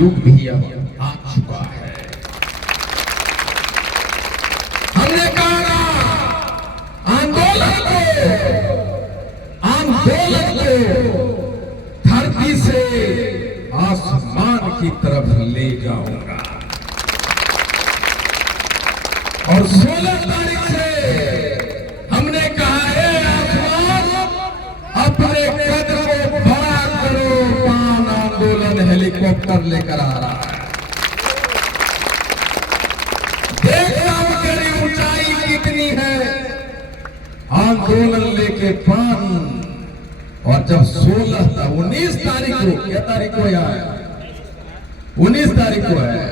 युग भी अब आ चुका है। हमने कहा आंदोलन को धरती से आसमान की तरफ ले जाऊंगा और 16 तारीख से हमने कहा है आसमान अपने कद को बड़ा करो, पान आंदोलन हेलीकॉप्टर लेकर आ रहा है। देखना मेरी ऊंचाई कितनी है, आंदोलन लेके पान। और जब 19 तारीख को, क्या तारीख को यार 19 तारीख को है,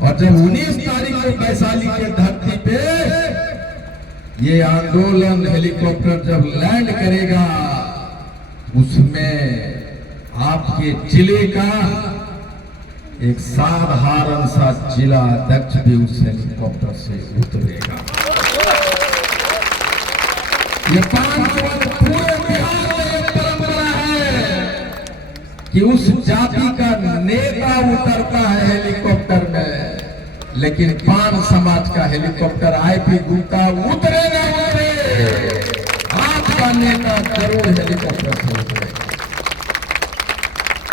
और जब 19 तारीख को वैशाली के धरती पे ये आंदोलन हेलीकॉप्टर जब लैंड करेगा, उसमें आपके जिले का एक साधारण सा जिला अध्यक्ष भी उस हेलीकॉप्टर से उतरेगा। ये 5 वर्ष पूरे बिहार में एक परंपरा है कि उस जाति का नेता उतरता है हेलीकॉप्टर में, लेकिन पान समाज का हेलीकॉप्टर आईपी गुप्ता उतरेगा, आपका नेता जरूर हेलीकॉप्टर से उतरेगा।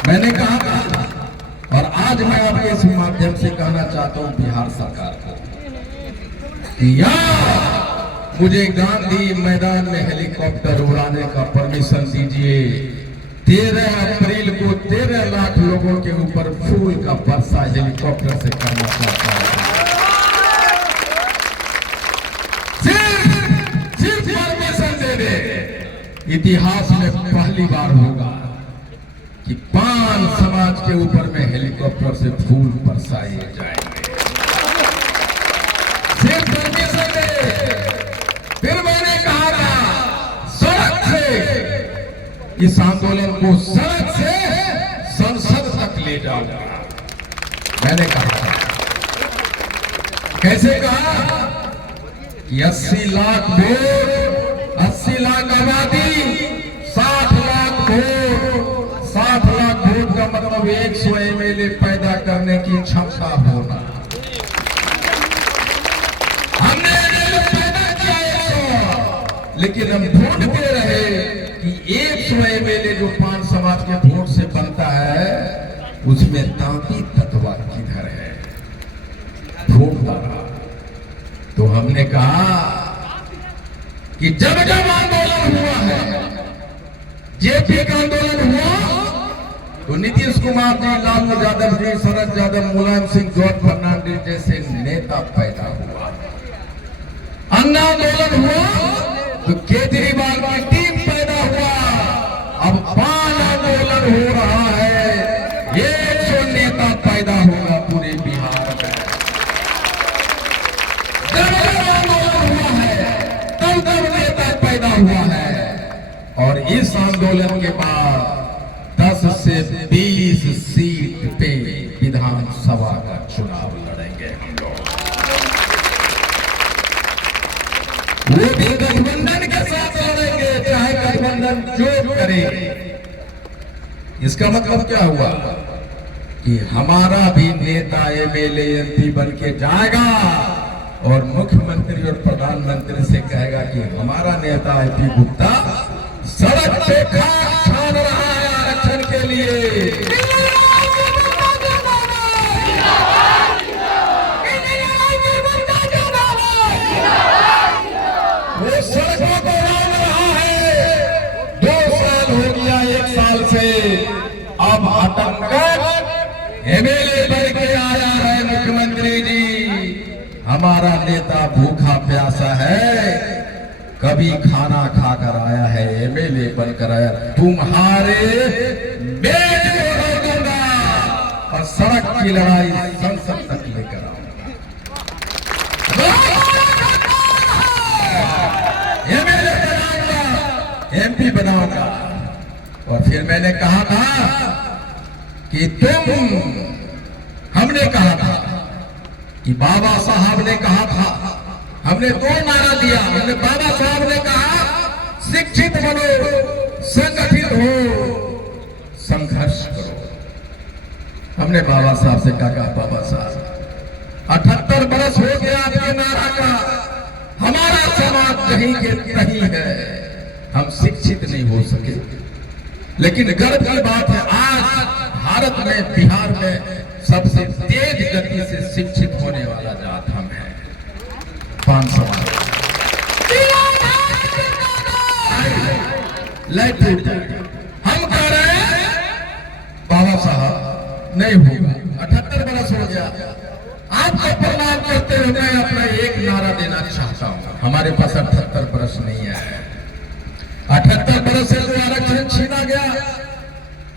मैंने कहा था और आज मैं आपके इस माध्यम से कहना चाहता हूं बिहार सरकार को कि मुझे गांधी मैदान में हेलीकॉप्टर उड़ाने का परमिशन दीजिए। 13 अप्रैल को 13 लाख लोगों के ऊपर फूल का वर्षा हेलीकॉप्टर से करना चाहता है। सिर्फ परमिशन दे दे। इतिहास में पहली बार होगा कि पान समाज के ऊपर में हेलीकॉप्टर से फूल बरसाए जाएंगे। सिर्फ परमिशन दे। फिर मैंने कहा था सड़क से इस आंदोलन को सड़क से संसद तक ले जाऊंगा। मैंने कहा था, कैसे कहा कि 80 लाख वोट, 80 लाख आबादी, 60 लाख वोट, 60 लाख वोट का मतलब 100 MLA पैदा करने की क्षमता होना। हमने पैदा किया 100, लेकिन हम ढूंढते रहे कि 100 MLA जो पान समाज के वोट से बनता है, उसमें तांती तत्वा किधर है, ढूंढता रहा। तो हमने कहा कि जब जब आंदोलन हुआ है, जेपी का आंदोलन हुआ, तो नीतीश कुमार जी, लालू यादव जी, शरद यादव, मुलायम सिंह, जॉर्ज फर्नांडिस जैसे नेता पैदा हुआ। अन्ना आंदोलन हुआ तो केजरीवाल की टीम पैदा हुआ। अब पान आंदोलन हो रहा है, 100 नेता पैदा होगा पूरे बिहार में। जब आंदोलन हुआ है तब नेता पैदा हुआ है। और इस आंदोलन के बाद 10 से 20 सीट पे विधानसभा का चुनाव लड़ेंगे हम लोग। वो भी गठबंधन के साथ लड़ेंगे, चाहे गठबंधन जो करे। इसका मतलब क्या हुआ कि हमारा भी नेता MLA MP बन के जाएगा और मुख्यमंत्री और प्रधानमंत्री से कहेगा कि हमारा नेता IP गुप्ता सड़क पे खाक छान रहा है आरक्षण के लिए। वो सड़कों को रोक रहा है। 2 साल हो गया, 1 साल से अब अटक कर MLA बन के आया है मुख्यमंत्री जी। हमारा नेता भूखा प्यासा है, कभी खाना खाकर आया है, MLA बनकर आया। तुम्हारे बेट को रोकूंगा और सड़क की लड़ाई संसद तक लेकर आऊंगा। MLA बनाऊंगा, MP बनाऊंगा। और फिर मैंने कहा था कि हमने कहा था कि बाबा साहब ने कहा था, हमने 2 नारा दिया। हमने बाबा साहब ने कहा शिक्षित बनो, संगठित हो, संघर्ष करो। हमने बाबा साहब से कहा, बाबा साहब 78 बरस हो गया आपके नारा का, हमारा समाज कहीं के कहीं है, हम शिक्षित नहीं हो सके, लेकिन गर्व की बात है आज भारत में, बिहार में सबसे तेज गति से शिक्षित होने वाला जात हम हैं। पान समाज हम कह रहे हैं बाबा साहब नहीं होगा, 78 बरस हो गया, आपको प्रणाम करते हुए मैं अपना एक नारा देना चाहता हूं। हमारे पास 78 बरस नहीं है, 78 बरस से जो आरक्षण छीना गया,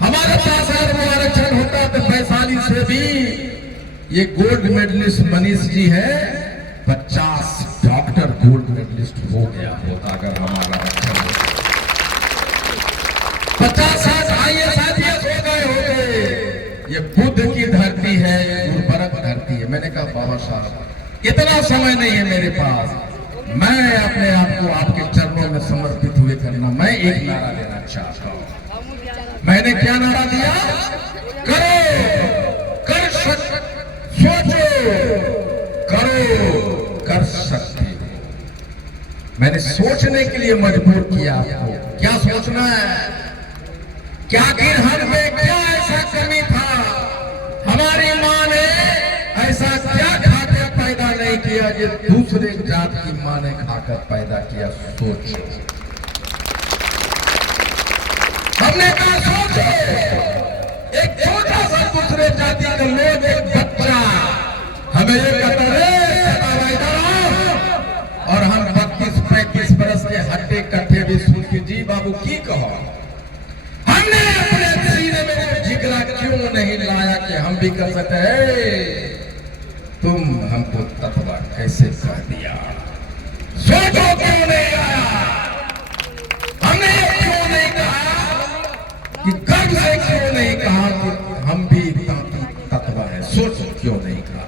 हमारे पास अगर वो आरक्षण होता तो वैशाली से भी ये गोल्ड मेडलिस्ट मनीष जी है, 50 डॉक्टर गोल्ड मेडलिस्ट हो गया होता अगर हमारा आरक्षण होता। 50 IAS हो गए होते। ये बुद्ध की धरती है, उर्वरक धरती है। मैंने कहा बाबा साहब इतना समय नहीं है मेरे पास, मैं अपने आप को आपके चरणों में समर्पित हुए करना, मैं एक नारा देना चाहता हूं। मैंने क्या नारा दिया? करो कर सोचो, करो कर सकते हो। मैंने सोचने के लिए मजबूर किया आपको। क्या सोचना है? क्या आखिर हम में क्या ऐसा कमी था? हमारी माँ ने ऐसा क्या खाकर पैदा नहीं किया जो दूसरे जात की माँ ने खाकर पैदा किया? सोचो। हमने कहा सोचो, एक छोटा सा दूसरे जाति का लोग, एक बच्चा हमें ये कहता और हम 32-35 बरस के हट्टे कट्ठे भी सुन के जी बाबू की कहो, हमने अपने सीने में जिगरा क्यों नहीं लाया कि हम भी कर सकते हैं? तुम हमको तत्वा कैसे कह दिया? सोचो क्यों नहीं आया? हमने क्यों नहीं कहा कि गर्व से क्यों नहीं कहा कि हम भी तत्वा है? सोचो क्यों नहीं कहा?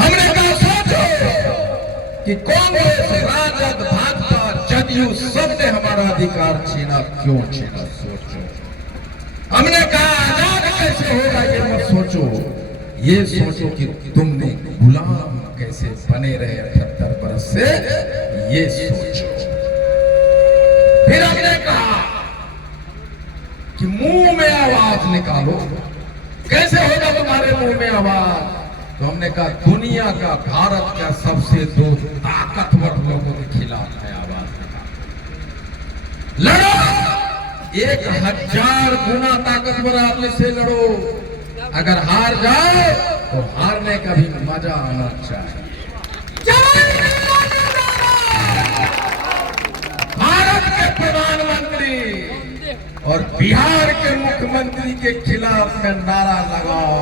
हमने कहा सोचो कि कांग्रेस, राजद, भाजपा, जदयू सबने हमारा अधिकार छीना, क्यों छीना? सोचो। हमने कहा आजाद कैसे होगा ये मत सोचो, ये सोचो कि तुमने गुलाम कैसे बने रहे 78 बरस से, ये सोचो। फिर हमने कहा कि मुंह में आवाज निकालो। कैसे होगा तुम्हारे मुंह में आवाज? तो हमने कहा दुनिया का, भारत का सबसे 2 ताकतवर लोगों के खिलाफ है आवाज निकालो। लड़ो, 1000 गुना ताकतवर आदमी से लड़ो। अगर हार जाओ तो हारने का भी मजा आना चाहिए। भारत के प्रधानमंत्री और बिहार के मुख्यमंत्री के खिलाफ में नारा लगाओ।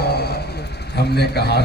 हमने कहा